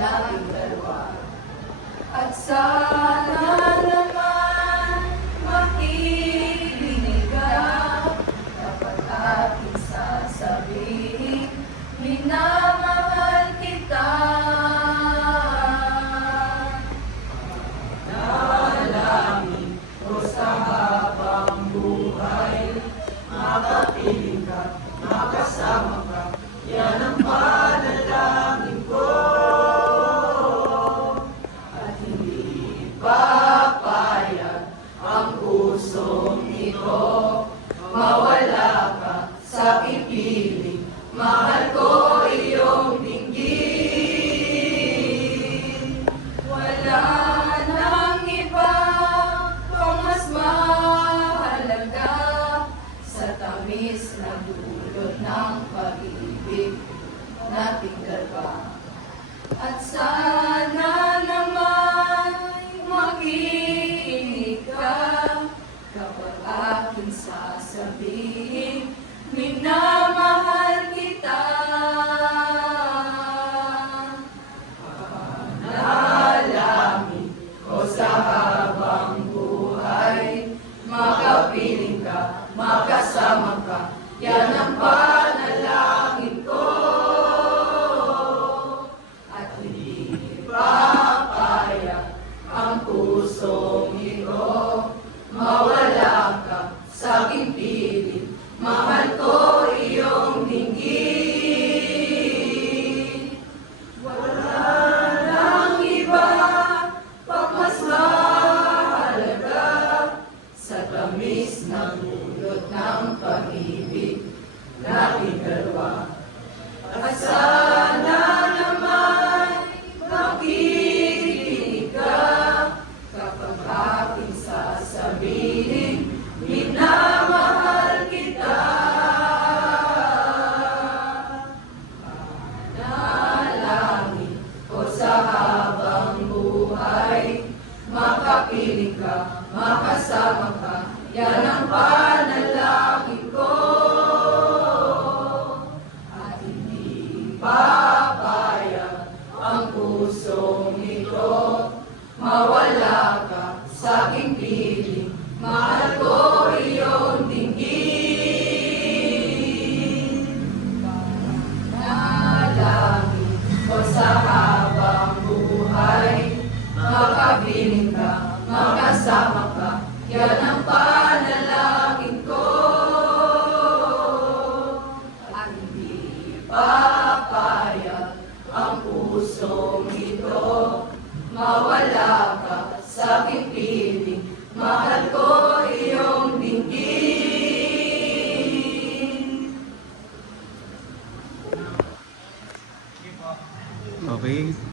nating dalawa. At sana naman makikinig ka kapag aking sasabihin, minamahal kita. Dalangin ko sa habang buhay, makapiling ka, makasama ka, yan ang panalangin ko. At hindi papayag ang pusong ito, mawala ka sa pipiling, mahal ko iyong dinggin. Wala nang iba pang mas mahalaga sa tamis na dulot ng pag-ibig nating dalawa. At sana naman makikinig ka kapag aking sasabihin, minamahal kita. Panalangin ko sa habang buhay, makapiling ka, makasama ka, yan ang panalangin ko. At hindi papayag ang pusong ito, mawala ka sa aking piling, mahal ko iyong dinggin. Wala nang iba pang mas mahalaga sa tamis na dulot ng pag-ibig nating dalawa. At sana naman makikinig ka kapag aking sasabihin, minamahal kita. Panalangin ko sa habang buhay, makapiling ka, makasama ka, yan ang panalangin ko. At hindi papayag ang pusong ito, mawala ka sa aking piling, mahal ko iyong dinggin. Panalangin ko sa habang buhay, makapiling ka, makasama ka, yan ang panalangin ko. At hindi papayag ang pusong ito, mawala ka sa aking piling, mahal ko iyong dinggin. Okay.